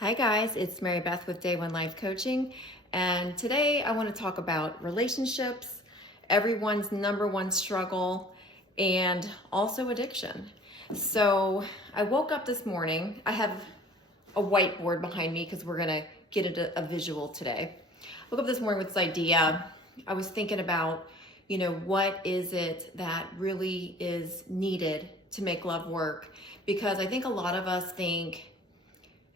Hi guys, it's Mary Beth with Day One Life Coaching, and today I want to talk about relationships, everyone's number one struggle, and also addiction. So I woke up this morning. I have a whiteboard behind me because we're going to get into a visual today. I woke up this morning with this idea. I was thinking about, what is it that really is needed to make love work? Because I think a lot of us think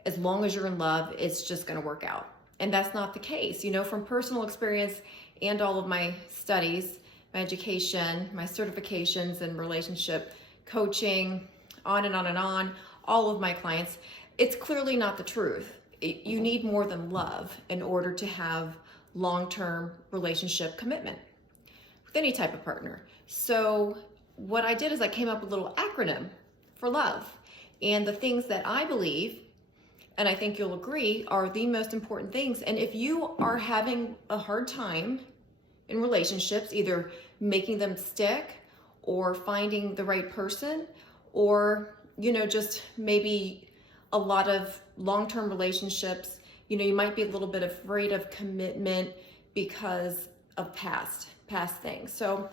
as long as you're in love, it's just going to work out. And that's not the case. From personal experience and all of my studies, my education, my certifications and relationship coaching, on and on and on, all of my clients, it's clearly not the truth. You need more than love in order to have long-term relationship commitment with any type of partner. So what I did is I came up with a little acronym for love. And the things that I believe, and I think you'll agree, are the most important things. And if you are having a hard time in relationships, either making them stick or finding the right person, or, just maybe a lot of long-term relationships, you might be a little bit afraid of commitment because of past things. So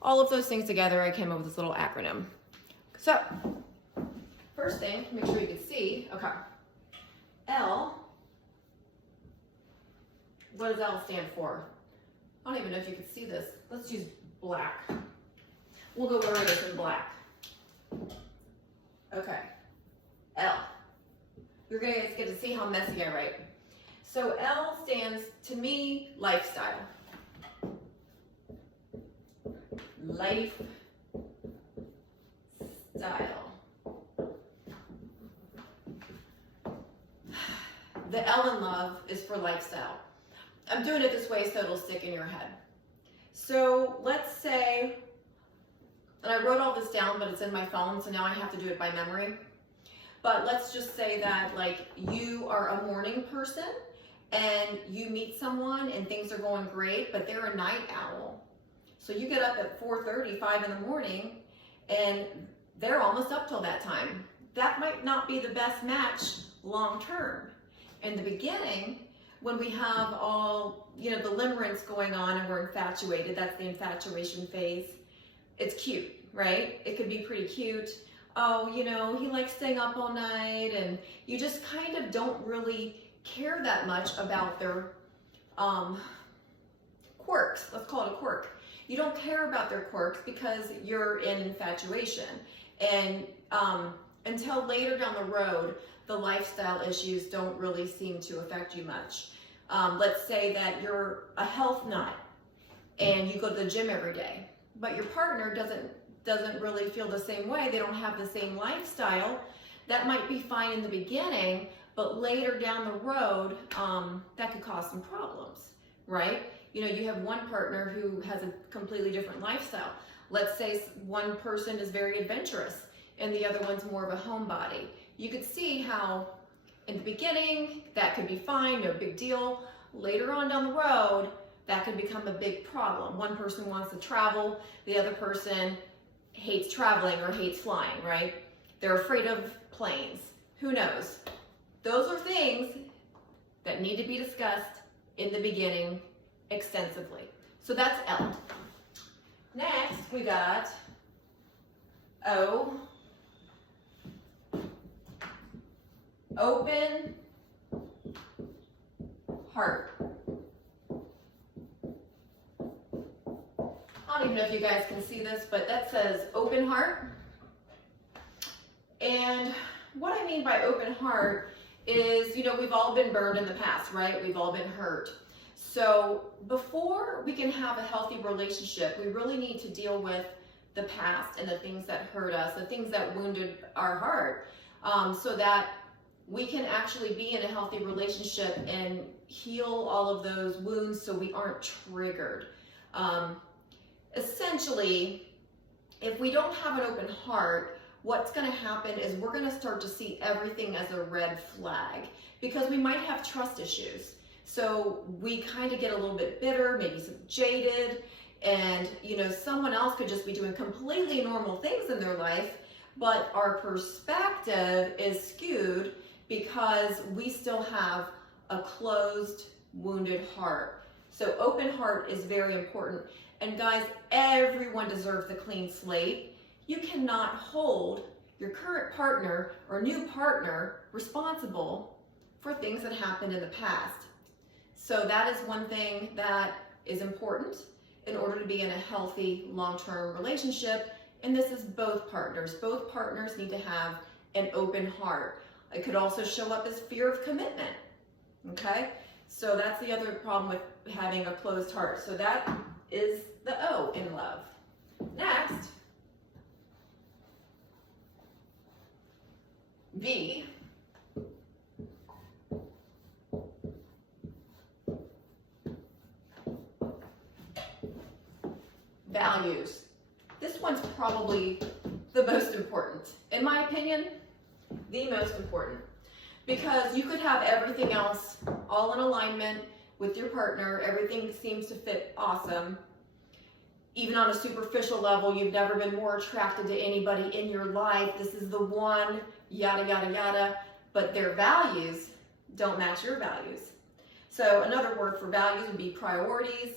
all of those things together, I came up with this little acronym. So first thing, make sure you can see, okay. L, what does L stand for? I don't even know if you can see this. Let's use black. We'll go over this in black. Okay, L. You're gonna get to see how messy I write. So L stands, to me, lifestyle. Lifestyle. The L in love is for lifestyle. I'm doing it this way so it'll stick in your head. So let's say, and I wrote all this down, but it's in my phone, so now I have to do it by memory. But let's just say that you are a morning person and you meet someone and things are going great, but they're a night owl. So you get up at 4:30, 5 in the morning, and they're almost up till that time. That might not be the best match long term. In the beginning, when we have all, the limerence going on and we're infatuated, that's the infatuation phase, it's cute, right? It could be pretty cute. Oh, he likes staying up all night, and you just kind of don't really care that much about their quirks. Let's call it a quirk. You don't care about their quirks because you're in infatuation. And until later down the road, the lifestyle issues don't really seem to affect you much. Let's say that you're a health nut and you go to the gym every day, but your partner doesn't really feel the same way. They don't have the same lifestyle. That might be fine in the beginning, but later down the road, that could cause some problems, right? You have one partner who has a completely different lifestyle. Let's say one person is very adventurous and the other one's more of a homebody. You could see how in the beginning that could be fine, no big deal. Later on down the road, that could become a big problem. One person wants to travel, the other person hates traveling or hates flying, right? They're afraid of planes. Who knows? Those are things that need to be discussed in the beginning extensively. So that's L. Next, we got O. Open heart. I don't even know if you guys can see this, but that says open heart. And what I mean by open heart is, we've all been burned in the past, right? We've all been hurt. So before we can have a healthy relationship, we really need to deal with the past and the things that hurt us, the things that wounded our heart, so that we can actually be in a healthy relationship and heal all of those wounds so we aren't triggered. Essentially, if we don't have an open heart, what's going to happen is we're going to start to see everything as a red flag because we might have trust issues. So we kind of get a little bit bitter, maybe some jaded, and someone else could just be doing completely normal things in their life, but our perspective is skewed because because we still have a closed, wounded heart. So open heart is very important. And guys, everyone deserves a clean slate. You cannot hold your current partner or new partner responsible for things that happened in the past. So that is one thing that is important in order to be in a healthy long-term relationship. And this is both partners. Both partners need to have an open heart. It could also show up as fear of commitment. Okay? So that's the other problem with having a closed heart. So that is the O in love. Next, V. Values. This one's probably the most important. In my opinion, the most important. Because you could have everything else all in alignment with your partner. Everything seems to fit awesome. Even on a superficial level, you've never been more attracted to anybody in your life. This is the one, yada, yada, yada. But their values don't match your values. So another word for values would be priorities.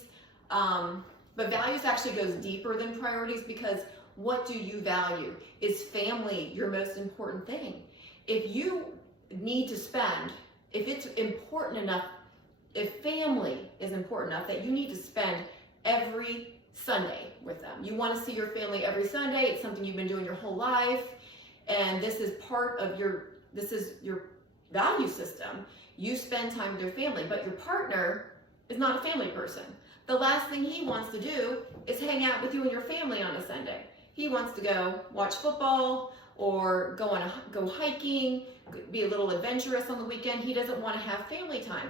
But values actually goes deeper than priorities, because what do you value? Is family your most important thing? If you need to spend, if it's important enough, if family is important enough that you need to spend every Sunday with them, you want to see your family every Sunday, it's something you've been doing your whole life, and this is part of your value system. You spend time with your family, but your partner is not a family person. The last thing he wants to do is hang out with you and your family on a Sunday. He wants to go watch football or go hiking, be a little adventurous on the weekend. He doesn't want to have family time.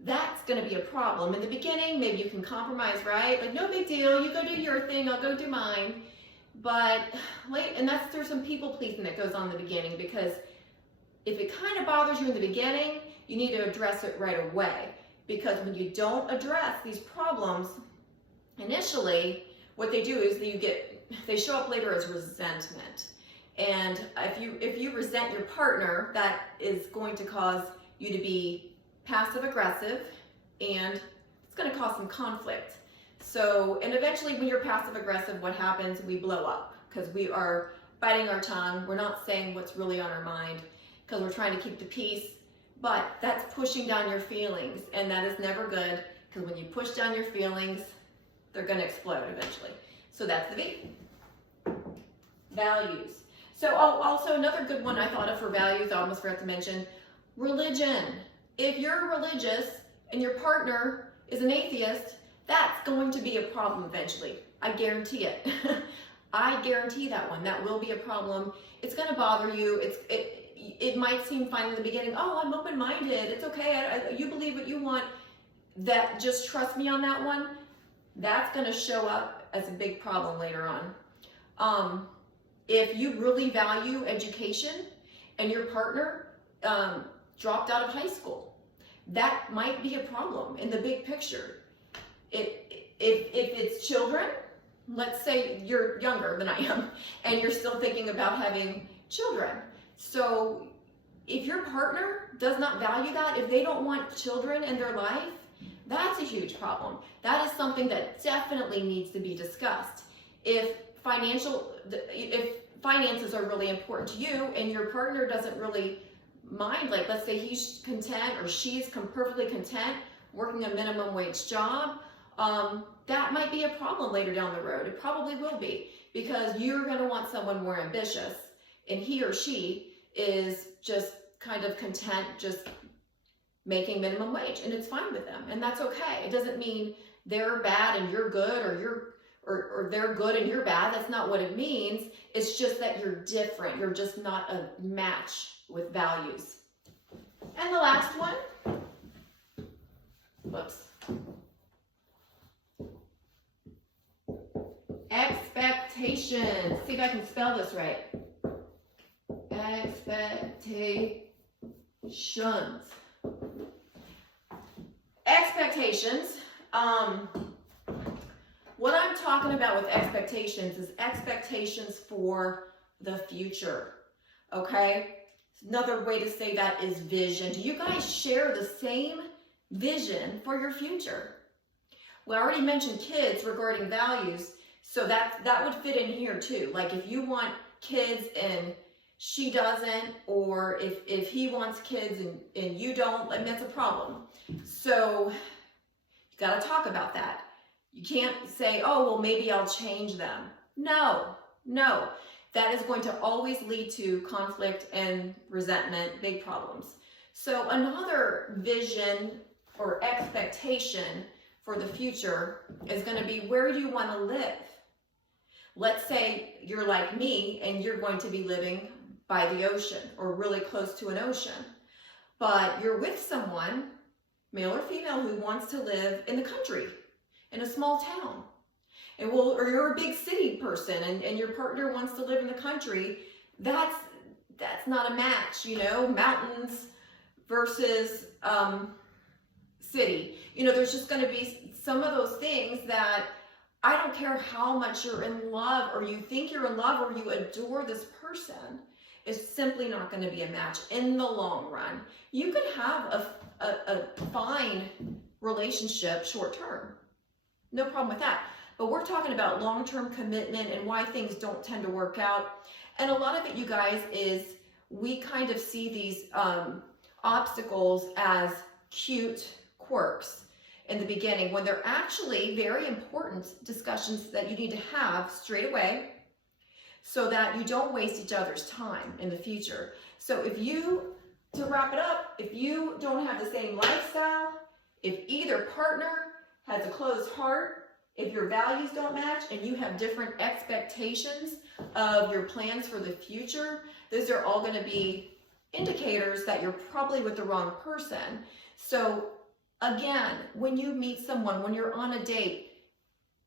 That's going to be a problem. In the beginning, maybe you can compromise, right? Like, no big deal. You go do your thing. I'll go do mine. But there's some people pleasing that goes on in the beginning, because if it kind of bothers you in the beginning, you need to address it right away. Because when you don't address these problems initially, what they do is they show up later as resentment. And if you resent your partner, that is going to cause you to be passive aggressive, and it's going to cause some conflict. So, and eventually when you're passive aggressive, what happens? We blow up, because we are biting our tongue. We're not saying what's really on our mind, because we're trying to keep the peace. But that's pushing down your feelings, and that is never good, because when you push down your feelings, they're going to explode eventually. So that's the V. Values. So also another good one I thought of for values, I almost forgot to mention, religion. If you're religious and your partner is an atheist, that's going to be a problem eventually. I guarantee it. I guarantee that one. That will be a problem. It's going to bother you. It might seem fine in the beginning. Oh, I'm open-minded. It's okay. You believe what you want. That, just trust me on that one. That's going to show up as a big problem later on. If you really value education and your partner dropped out of high school, that might be a problem in the big picture. If it's children, let's say you're younger than I am and you're still thinking about having children. So if your partner does not value that, if they don't want children in their life, that's a huge problem. That is something that definitely needs to be discussed. If finances are really important to you and your partner doesn't really mind, like let's say he's content or she's perfectly content working a minimum wage job, that might be a problem later down the road. It probably will be, because you're going to want someone more ambitious, and he or she is just kind of content just making minimum wage, and it's fine with them, and that's okay. It doesn't mean they're bad and you're good, or they're good and you're bad. That's not what it means. It's just that you're different. You're just not a match with values. And the last one, whoops. Expectations. See if I can spell this right. Expectations. Expectations. What I'm talking about with expectations is expectations for the future. Okay? Another way to say that is vision. Do you guys share the same vision for your future? Well, I already mentioned kids regarding values, so that would fit in here too. Like if you want kids and she doesn't, or if he wants kids and you don't, I mean, that's a problem. So you got to talk about that. You can't say, oh, well, maybe I'll change them. No. That is going to always lead to conflict and resentment, big problems. So another vision or expectation for the future is going to be, where do you want to live? Let's say you're like me and you're going to be living by the ocean or really close to an ocean, but you're with someone, male or female, who wants to live in the country, in a small town. And or you're a big city person and your partner wants to live in the country. That's not a match, you know, mountains versus city. You know, there's just going to be some of those things that I don't care how much you're in love or you think you're in love or you adore this person, is simply not going to be a match in the long run. You can have a fine relationship short term. No problem with that. But we're talking about long-term commitment and why things don't tend to work out. And a lot of it, you guys, is we kind of see these obstacles as cute quirks in the beginning, when they're actually very important discussions that you need to have straight away so that you don't waste each other's time in the future. So to wrap it up, if you don't have the same lifestyle, if either partner has a closed heart, if your values don't match and you have different expectations of your plans for the future, those are all going to be indicators that you're probably with the wrong person. So again, when you meet someone, when you're on a date,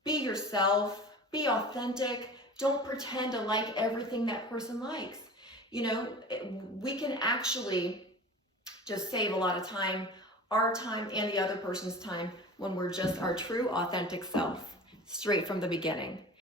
be yourself, be authentic. Don't pretend to like everything that person likes. You know, we can actually just save a lot of time, our time and the other person's time, when we're just our true authentic self, straight from the beginning.